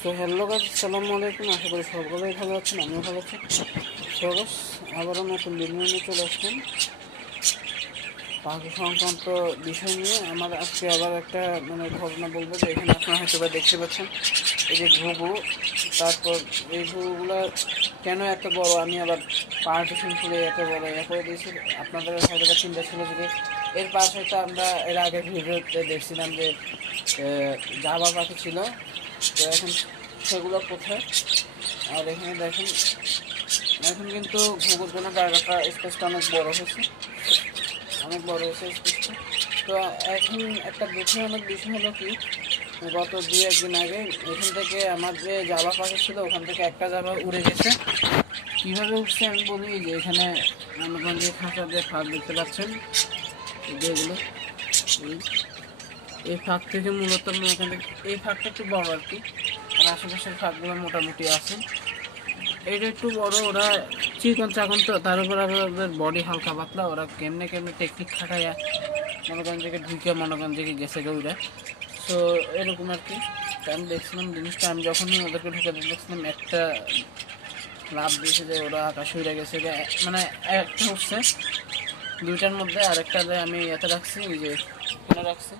So hello গাছ আসসালামু আলাইকুম। আশা করি সকলেই ভালো আছেন, আমিও ভালো আছি। সো গাছ আবারও নতুন ভিডিও নিয়ে চলে আসলাম। পাখি সংক্রান্ত বিষয় নিয়ে আমার আজকে আবার একটা মানে ঘটনা বলব যে এখানে আপনারা হয়তো বা দেখতে পাচ্ছেন। এই যে ঘুঘু, তারপর এই ঘুঘুগুলো কেন এত বড়? আমি আবার পার্টিশন খুলে এত বড় ইয়ে করে দিয়েছি। আপনাদের হয়তো বা চিন্তা ছিল যে এর পাশে তো আমরা এর আগে ভিডিওতে দেখছিলাম যে জাবা পাখি ছিল। তো এখন সেগুলো কোথায়? আর এখানে দেখেন এখন কিন্তু ঘুঘুর জন্য জায়গাটা স্পেসটা অনেক বড় হয়েছে। অনেক বড় হয়েছে স্পেসটা তো এখন একটা দেখে অনেক বিষয় হলো কি, গত দুই একদিন আগে এখান থেকে আমার যে জাবা পাখি ছিল, ওখান থেকে একটা জাবা উড়ে গেছে। কীভাবে উঠছে আমি বলি যে এখানে করেন যে খাঁচা যে ফাঁক দেখতে পাচ্ছেন? এই যে এগুলো। এই ফাঁক থেকে মূলত আমি এখান থেকে এই ফাঁকটা একটু বড় আর কি। আর আশেপাশের ফাঁকগুলো মোটামুটি আছে। এটা একটু বড়, ওরা চিকন চাকন তো, তার উপর আবার ওদের বডি হালকা পাতলা, ওরা কেমনে কেমনে টেকনিক খাটাইয়া মনে করেন যে ঢুকে মনে করেন যে গেছে গে ওরা তো এরকম আর কি। আমি দেখছিলাম জিনিসটা, আমি যখনই ওদেরকে ঢুকে দেখছিলাম একটা লাভ দিয়েছে যে ওরা আকাশ উড়ে গেছে। মানে একটা হচ্ছে, দুইটার মধ্যে আরেকটা আমি এতে রাখছি যে রাখছি।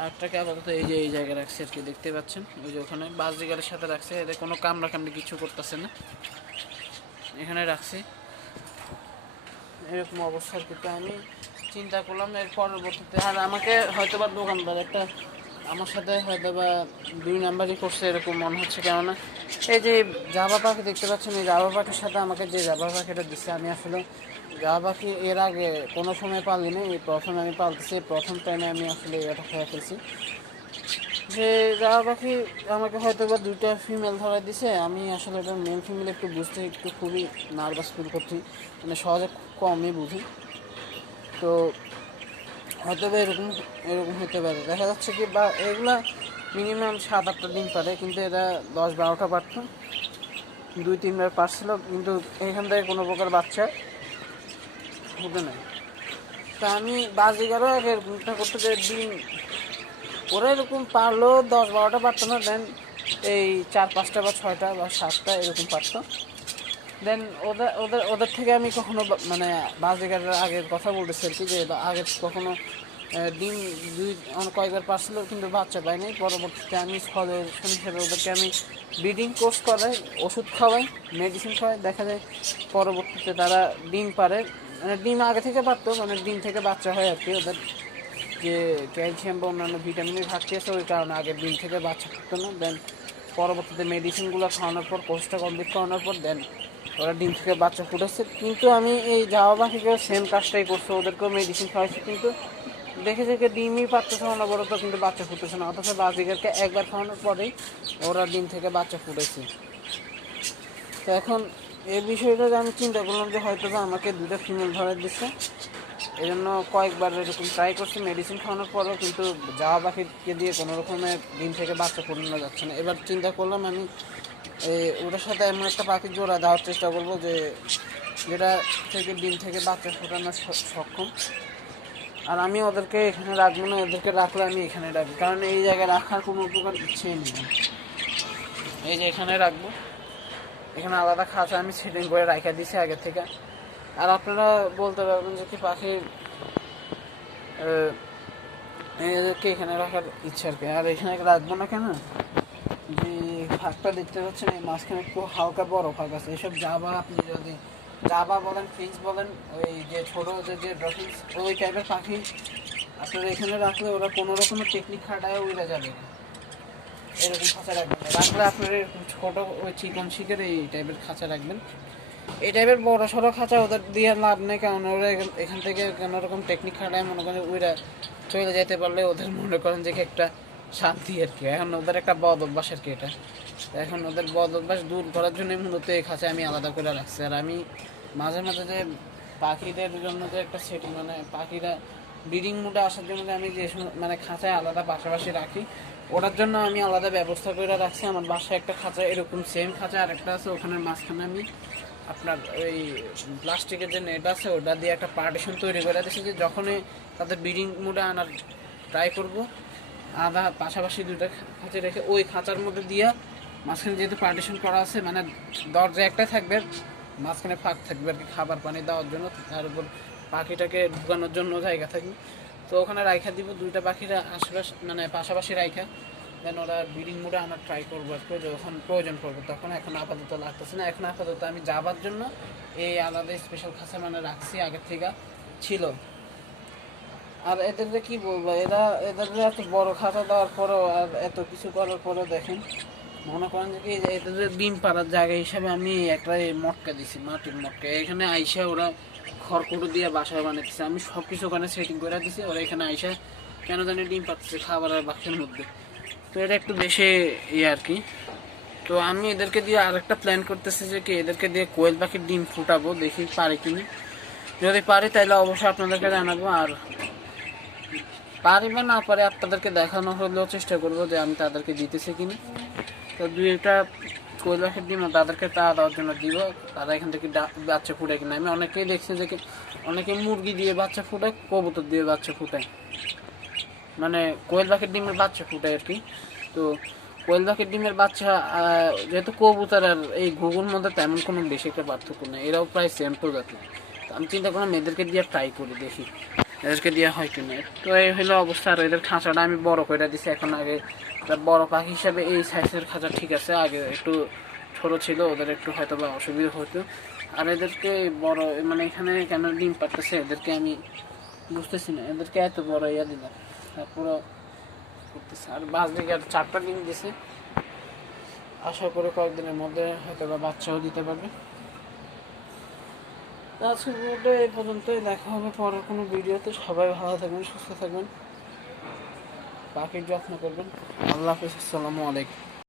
আরেকটাকে আপাতত এই যে এই জায়গায় রাখছে আর কি, দেখতে পাচ্ছেন? ওই যে ওখানে বাস দিগারের সাথে রাখছে এদের কোনো কামড়া কামড়ি কিছু করতেছে না। এখানে রাখছি। এরকম অবস্থা আর কি আমি চিন্তা করলাম এর পরবর্তীতে আর আমাকে হয়তো বা দোকানদার একটা আমার সাথে হয়তো বা দুই নাম্বারই করছে এরকম মনে হচ্ছে কেননা এই যে জাবা পাখি দেখতে পাচ্ছেন, এই জাবা পাখির সাথে আমাকে যে জাবা পাখিটা দিচ্ছে আমি আসলে জাবা পাখি এর আগে কোনো সময় পালিনি, এই প্রথম আমি পালতেছি প্রথম টাইমে আমি আসলে এটা খেয়ে ফেলছি যে জাবা পাখি আমাকে হয়তো বা দুইটা ফিমেল ধরাই দিছে, আমি আসলে এটা মেল ফিমেল একটু বুঝতে একটু খুবই নার্ভাস ফিল করছি মানে সহজে কমই বুঝি। তো হয়তো বা এরকম এরকম হতে পারে। দেখা যাচ্ছে কি বা এগুলা মিনিমাম সাত আটটা দিন পারে, কিন্তু এরা দশ বারোটা পারত। দুই, তিনবার পারছিল, কিন্তু এখান থেকে কোনো প্রকার বাচ্চা হতে নাই। তা আমি বাজিগারও আগে এরকমটা করতে যে দিন, ওরা এরকম পারল দশ বারোটা পারতো না দেন এই চার, পাঁচটা বা ছয়টা বা সাতটা এরকম পারতো। দেন ওদের ওদের ওদের থেকে আমি কখনো মানে বাজিগারের আগের কথা বলতেছি আর কি, যে আগে কখনো ডিম দুই কয়েকবার পারছিল, কিন্তু বাচ্চা পাইনি পরবর্তীতে আমি সলিউশন হিসেবে ওদেরকে আমি ব্রিডিং কোর্স করাই, ওষুধ খাওয়াই মেডিসিন খাওয়াই, দেখা যায় পরবর্তীতে তারা ডিম পারে। মানে ডিম আগে থেকে পারতো মানে ডিম থেকে বাচ্চা হয় আর কি ওদের। যে ক্যালসিয়াম বা অন্যান্য ভিটামিনের ঘাটতি আছে, ওই কারণে আগের দিন থেকে বাচ্চা ফুটতো না। দেন পরবর্তীতে মেডিসিনগুলো খাওয়ানোর পর কোর্সটা কমপ্লিট করানোর পর দেন ওরা ডিম থেকে বাচ্চা ফুটেছে কিন্তু আমি এই জামা পাখিকেও সেম কাজটাই করছি, ওদেরকেও মেডিসিন খাওয়াইছি, কিন্তু দেখে দেখে ডিমই পাচ্ছে না বড় তো কিন্তু বাচ্চা ফুটেছে না। অথচ বাজিকারকে একবার খাওয়ানোর পরেই ওরা ডিম থেকে বাচ্চা ফুটেছে তো এখন এই বিষয়টা আমি চিন্তা করলাম যে হয়তো আমাকে দুটো ফিমেল ধরে দিচ্ছে। এই জন্য কয়েকবার এরকম ট্রাই করছি মেডিসিন খাওয়ানোর পরেও কিন্তু যাওয়া পাখিকে দিয়ে কোনো রকমের ডিম থেকে বাচ্চা ফুটানো যাচ্ছে না। এবার চিন্তা করলাম আমি ওটার সাথে এমন একটা পাখির জোড়া দেওয়ার চেষ্টা করব যে, যেটা থেকে ডিম থেকে বাচ্চা ফোটানো সক্ষম। আর আমি ওদেরকে এখানে রাখব না, ওদেরকে রাখলে আমি এখানে রাখব, কারণ এই জায়গায় রাখার কোনো প্রকার ইচ্ছেই নেই। এই যে এখানে রাখব, এখানে আলাদা খাঁচা আমি সেটিং করে রাখা দিছি আগে থেকে। আর আপনারা বলতে পারবেন যে কি পাখির এদেরকে এখানে রাখার ইচ্ছা আর কি। আর এখানে রাখব না কেন? যে ফাঁকটা দেখতে পাচ্ছেন, এই মাঝখানে একটু হালকা বড় ফাঁক আছে। এসব জাবা আপনি যদি, জাবা বলেন ফিন্স বলেন, ওই যে ছোট যে যে ড্রফিন্স ওই টাইপের পাখি আপনারা এখানে রাখলে ওরা কোনো রকমের টেকনিক খাটায় উড়ে যাবে। এরকম খাঁচা রাখবেন। রাখলে আপনার ছোট ওই চিকন শিকের এই টাইপের খাঁচা রাখবেন। এই টাইপের বড় সড়ো খাঁচা ওদের দিয়ে লাভ নেই, কারণ ওরা এখান- থেকে কোনো রকম টেকনিক খাটায় মনে করেন ওইরা চলে যেতে পারলে ওদের মনে করেন যে একটা শান্তি আর কি। এখন ওদের একটা বদ অভ্যাস আর কি এটা। এখন ওদের বদ অভ্যাস দূর করার জন্যই মূলত এই খাঁচা আমি আলাদা করে রাখছি। আর আমি মাঝে মাঝে যে পাখিদের জন্য যে একটা সেটিং মানে পাখিরা ব্রিডিং মুডে আসার জন্য আমি যে মানে খাঁচায় আলাদা পাশাপাশি রাখি, ওটার জন্য আমি আলাদা ব্যবস্থা করে রাখছি। আমার বাসায় একটা খাঁচা এরকম সেম খাঁচা, আরেকটা আছে ওখানের মাঝখানে আমি আপনার ওই প্লাস্টিকের যে নেট আছে, ওটা দিয়ে একটা পার্টিশন তৈরি করে দিয়েছি যে যখনই তাদের ব্রিডিং মুডে আনার ট্রাই করব আধা পাশাপাশি দুইটা খাঁচা রেখে ওই খাঁচার মধ্যে দিয়ে মাঝখানে যেহেতু পার্টিশন করা আছে মানে দরজা একটা থাকবে, মাঝখানে ফাঁক থাকবে আর কি, খাবার পানি দেওয়ার জন্য, তার উপর পাখিটাকে ঢুকানোর জন্য জায়গা থাকবে। তো ওখানে রাইখা দিব, দুইটা পাখিরা আশেপাশে মানে পাশাপাশি রাইখা। দেন ওরা ব্রিডিং মোডে আমরা ট্রাই করব কি, যখন প্রয়োজন পড়বে তখন এখন আপাতত লাগতেছে না। এখন আপাতত আমি যাবার জন্য এই আলাদা স্পেশাল খাঁচা মানে রাখছি, আগের থেকে ছিল। আর এদের কি বলব, এরা এদের এত বড় খাতা দেওয়ার পরেও আর এত কিছু করার পরেও দেখেন, মনে করেন যে কি এদের ডিম পাড়ার জায়গা হিসাবে আমি একটা মটকা দিছি, মাটির মটকা। এখানে আইসা ওরা খড়কুটো দিয়ে বাসা বানাইতেছে। আমি সব কিছু ওখানে সেটিং করে দিছি, ওরা এখানে আইসা কেন জানি ডিম পাচ্ছে খাবারের বাক্সের মধ্যে। তো এটা একটু বেশি ইয়ে আর কি। তো আমি এদেরকে দিয়ে আরেকটা প্ল্যান করতেছি যে কি এদেরকে দিয়ে কোয়েল পাখির ডিম ফুটাবো, দেখি পারি কিনা যদি পারি তাহলে অবশ্যই আপনাদেরকে জানাব আর পারি বা না পারে আপনাদেরকে দেখানো হলেও চেষ্টা করব যে আমি তাদেরকে দিতেছি কিনা তো দুইটা কোয়েল পাখির ডিম তাদেরকে তা দেওয়ার জন্য দিব, তারা এখান থেকে বাচ্চা ফুটায় কিনা। আমি অনেকেই দেখছি যে কি অনেকে মুরগি দিয়ে বাচ্চা ফুটায়, কবুতর দিয়ে বাচ্চা ফুটায়। মানে কোয়েল পাখির ডিমের বাচ্চা ফুটায় আর কি। তো কোয়েল পাখির ডিমের বাচ্চা যেহেতু কবুতর আর এই ঘুঘুর মধ্যে তেমন কোনো বেশি একটা পার্থক্য নেই, এরাও প্রায় সেম প্রজাতি। আমি চিন্তা করলাম এদেরকে দিয়ে ট্রাই করি দেখি, এদেরকে দিয়ে হয় কিনা। তো এই হলো অবস্থা, আর এদের খাঁচাটা আমি বড় করে দিছি, এখন আগে বড় পাখি হিসাবে এই সাইজের খাঁচা ঠিক আছে, আগে একটু ছোট ছিল, ওদের একটু হয়তো বা অসুবিধা হতো। আর এদেরকে বড় মানে এখানে কেন ডিম পারতেছে এদেরকে আমি বুঝতেছি না, এদেরকে এত বড় ইয়া দিলাম। তারপরে করতেছে। আর দিকে আর দিছে। আশা করে কয়েকদিনের মধ্যে হয়তো বা বাচ্চাও দিতে পারবে। আজকে এই পর্যন্তই। দেখা হবে পরের কোনো ভিডিওতে। সবাই ভালো থাকবেন, সুস্থ থাকবেন। পাখির যত্ন করবেন। আল্লাহ হাফিজ। আসসালামু আলাইকুম।